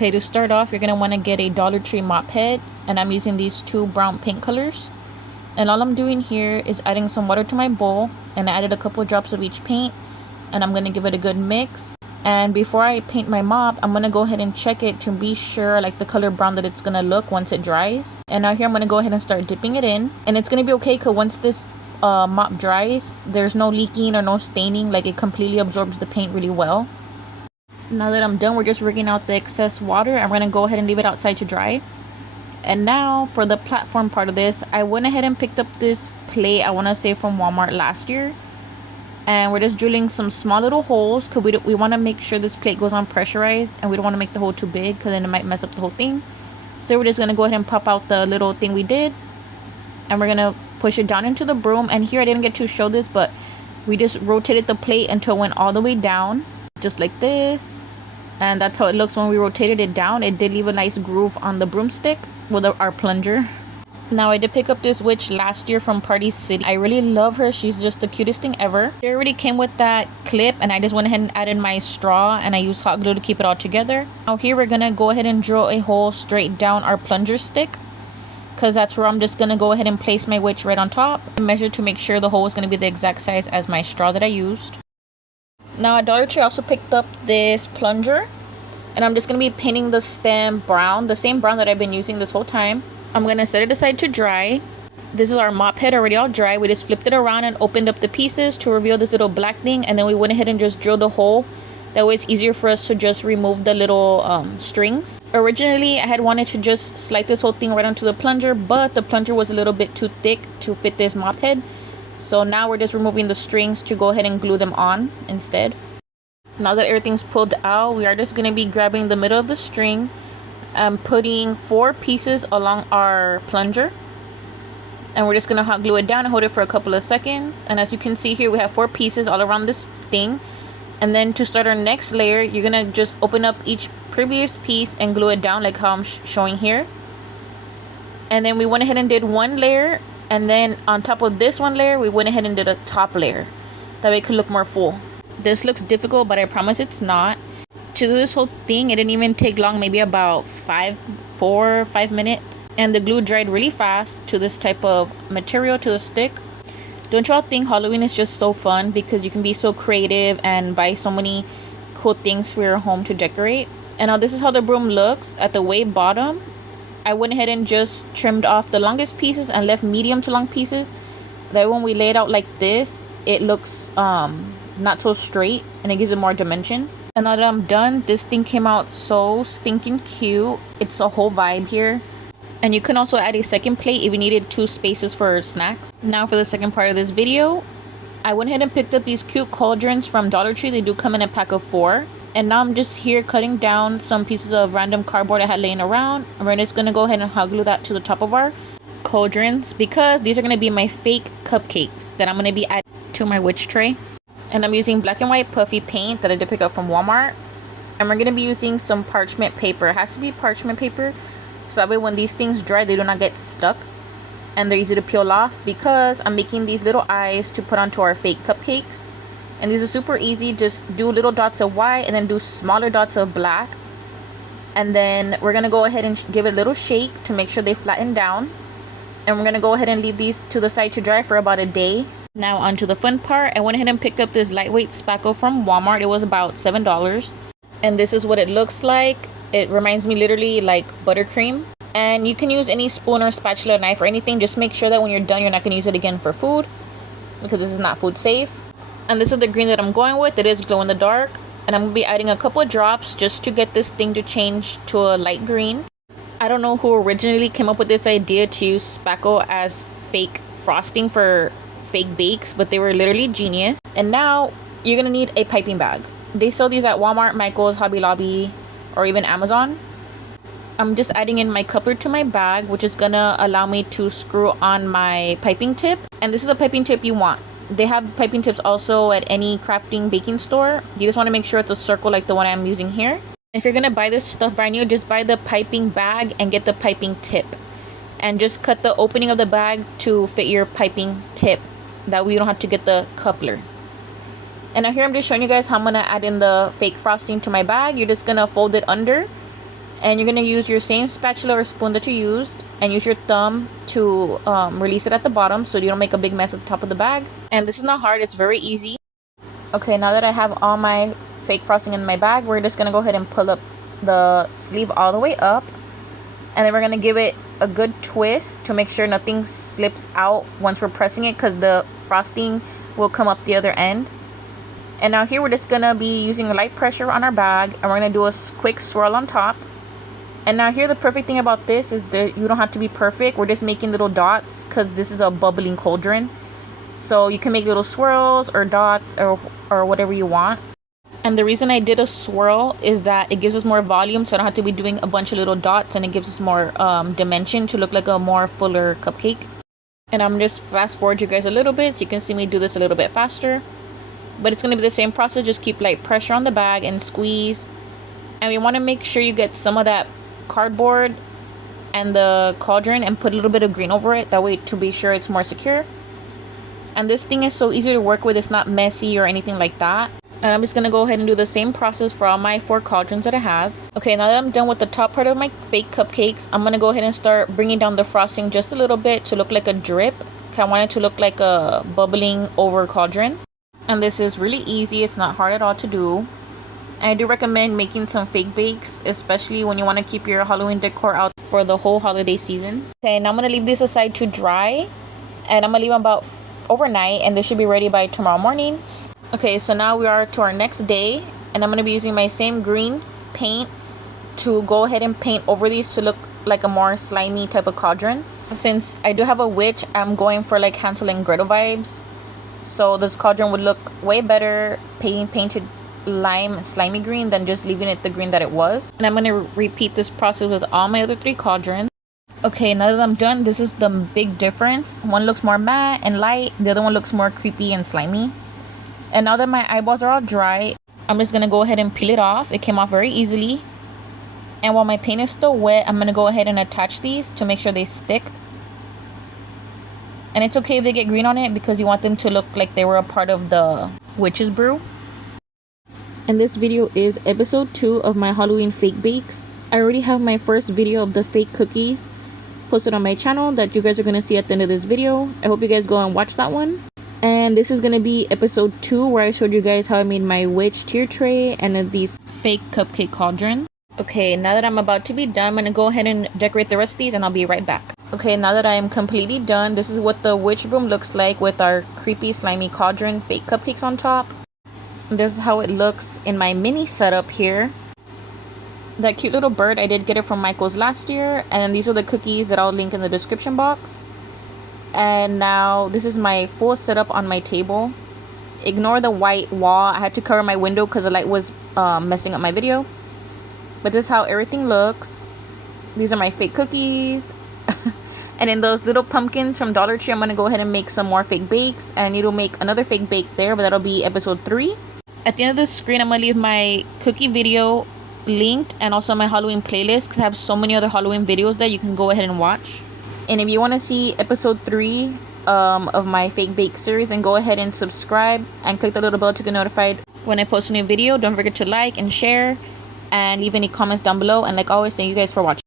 Okay, to start off, you're going to want to get a Dollar Tree mop head, and I'm using these two brown paint colors. And all I'm doing here is adding some water to my bowl, and I added a couple drops of each paint, and I'm going to give it a good mix. And before I paint my mop, I'm going to go ahead and check it to be sure like the color brown that it's going to look once it dries. And now here I'm going to go ahead and start dipping it in, and it's going to be okay because once this mop dries, there's no leaking or no staining, like it completely absorbs the paint really well. Now that I'm done, we're just rigging out the excess water. I'm going to go ahead and leave it outside to dry. And now for the platform part of this, I went ahead and picked up this plate, I want to say from Walmart last year. And we're just drilling some small little holes because we want to make sure this plate goes on pressurized, and we don't want to make the hole too big because then it might mess up the whole thing. So we're just going to go ahead and pop out the little thing we did. And we're going to push it down into the broom. And here I didn't get to show this, but we just rotated the plate until it went all the way down. Just like this. And that's how it looks when we rotated it down. It did leave a nice groove on the broomstick with our plunger. Now I did pick up this witch last year from Party City. I really love her. She's just the cutest thing ever. It already came with that clip, and I just went ahead and added my straw, and I used hot glue to keep it all together. Now here we're gonna go ahead and drill a hole straight down our plunger stick, because that's where I'm just gonna go ahead and place my witch right on top and measure to make sure the hole is gonna be the exact size as my straw that I used. Now at Dollar Tree I also picked up this plunger, and I'm just going to be painting the stem brown, the same brown that I've been using this whole time. I'm going to set it aside to dry. This is our mop head already all dry. We just flipped it around and opened up the pieces to reveal this little black thing, and then we went ahead and just drilled a hole. That way it's easier for us to just remove the little strings. Originally I had wanted to just slide this whole thing right onto the plunger, but the plunger was a little bit too thick to fit this mop head. So now we're just removing the strings to go ahead and glue them on instead. Now that everything's pulled out, we are just going to be grabbing the middle of the string and putting 4 pieces along our plunger. And we're just going to hot glue it down and hold it for a couple of seconds. And as you can see here, we have 4 pieces all around this thing. And then to start our next layer, you're going to just open up each previous piece and glue it down like how I'm showing here. And then we went ahead and did 1 layer. And then on top of this 1 layer, we went ahead and did a top layer. That way it could look more full. This looks difficult, but I promise it's not. To do this whole thing, it didn't even take long, maybe about 4 or 5 minutes. And the glue dried really fast to this type of material, to the stick. Don't y'all think Halloween is just so fun because you can be so creative and buy so many cool things for your home to decorate? And now this is how the broom looks at the way bottom. I went ahead and just trimmed off the longest pieces and left medium to long pieces. That when we lay it out like this, it looks not so straight, and it gives it more dimension. And now that I'm done, this thing came out so stinking cute. It's a whole vibe here. And you can also add a second plate if you needed 2 spaces for snacks. Now for the second part of this video, I went ahead and picked up these cute cauldrons from Dollar Tree. They do come in a pack of 4. And now I'm just here cutting down some pieces of random cardboard I had laying around. And we're just going to go ahead and hot glue that to the top of our cauldrons, because these are going to be my fake cupcakes that I'm going to be adding to my witch tray. And I'm using black and white puffy paint that I did pick up from Walmart. And we're going to be using some parchment paper. It has to be parchment paper, so that way when these things dry, they do not get stuck. And they're easy to peel off, because I'm making these little eyes to put onto our fake cupcakes. And these are super easy. Just do little dots of white and then do smaller dots of black. And then we're going to go ahead and give it a little shake to make sure they flatten down. And we're going to go ahead and leave these to the side to dry for about a day. Now onto the fun part. I went ahead and picked up this lightweight spackle from Walmart. It was about $7. And this is what it looks like. It reminds me literally like buttercream. And you can use any spoon or spatula, knife or anything. Just make sure that when you're done, you're not going to use it again for food, because this is not food safe. And this is the green that I'm going with. It is glow in the dark. And I'm going to be adding a couple of drops just to get this thing to change to a light green. I don't know who originally came up with this idea to use spackle as fake frosting for fake bakes, but they were literally genius. And now you're going to need a piping bag. They sell these at Walmart, Michael's, Hobby Lobby, or even Amazon. I'm just adding in my coupler to my bag, which is going to allow me to screw on my piping tip. And this is the piping tip you want. They have piping tips also at any crafting baking store. You just want to make sure it's a circle like the one I'm using here. If you're going to buy this stuff brand new, just buy the piping bag and get the piping tip. And just cut the opening of the bag to fit your piping tip. That way you don't have to get the coupler. And now here I'm just showing you guys how I'm going to add in the fake frosting to my bag. You're just going to fold it under And you're going to use your same spatula or spoon that you used and use your thumb to release it at the bottom so you don't make a big mess at the top of the bag. And this is not hard, it's very easy. Okay, now that I have all my fake frosting in my bag, we're just going to go ahead and pull up the sleeve all the way up. And then we're going to give it a good twist to make sure nothing slips out once we're pressing it, because the frosting will come up the other end. And now here we're just going to be using light pressure on our bag, and we're going to do a quick swirl on top. And now here the perfect thing about this is that you don't have to be perfect. We're just making little dots because this is a bubbling cauldron. So you can make little swirls or dots or whatever you want. And the reason I did a swirl is that it gives us more volume, so I don't have to be doing a bunch of little dots, and it gives us more dimension to look like a more fuller cupcake. And I'm just fast forward you guys a little bit so you can see me do this a little bit faster. But it's going to be the same process. Just keep light pressure on the bag and squeeze. And we want to make sure you get some of that cardboard and the cauldron and put a little bit of green over it, that way to be sure it's more secure. And this thing is so easy to work with, it's not messy or anything like that. And I'm just gonna go ahead and do the same process for all my 4 cauldrons that I have. Okay, now that I'm done with the top part of my fake cupcakes, I'm gonna go ahead and start bringing down the frosting just a little bit to look like a drip. I want it to look like a bubbling over cauldron. And this is really easy, it's not hard at all to do. I do recommend making some fake bakes, especially when you want to keep your Halloween decor out for the whole holiday season. Okay, now I'm going to leave this aside to dry. And I'm going to leave them about overnight, and they should be ready by tomorrow morning. Okay, so now we are to our next day. And I'm going to be using my same green paint to go ahead and paint over these to look like a more slimy type of cauldron. Since I do have a witch, I'm going for like Hansel and Gretel vibes. So this cauldron would look way better painted lime and slimy green than just leaving it the green that it was. And I'm going to repeat this process with all my other 3 cauldrons. Okay, now that I'm done, this is the big difference. One looks more matte and light, the other one looks more creepy and slimy. And now that my eyeballs are all dry, I'm just going to go ahead and peel it off. It came off very easily. And while my paint is still wet, I'm going to go ahead and attach these to make sure they stick. And it's okay if they get green on it because you want them to look like they were a part of the witch's brew. And this video is episode 2 of my Halloween fake bakes. I already have my first video of the fake cookies posted on my channel that you guys are going to see at the end of this video. I hope you guys go and watch that one. And this is going to be episode 2 where I showed you guys how I made my witch tier tray and these fake cupcake cauldron. Okay, now that I'm about to be done, I'm going to go ahead and decorate the rest of these and I'll be right back. Okay, now that I am completely done, this is what the witch broom looks like with our creepy slimy cauldron fake cupcakes on top. This is how it looks in my mini setup here. That cute little bird, I did get it from Michael's last year. And these are the cookies that I'll link in the description box. And now this is my full setup on my table. Ignore the white wall. I had to cover my window because the light was messing up my video. But this is how everything looks. These are my fake cookies. And in those little pumpkins from Dollar Tree, I'm going to go ahead and make some more fake bakes. And I need to make another fake bake there, but that'll be episode 3. At the end of the screen, I'm going to leave my cookie video linked and also my Halloween playlist because I have so many other Halloween videos that you can go ahead and watch. And if you want to see episode 3 of my fake bake series, then go ahead and subscribe and click the little bell to get notified when I post a new video. Don't forget to like and share and leave any comments down below. And like always, thank you guys for watching.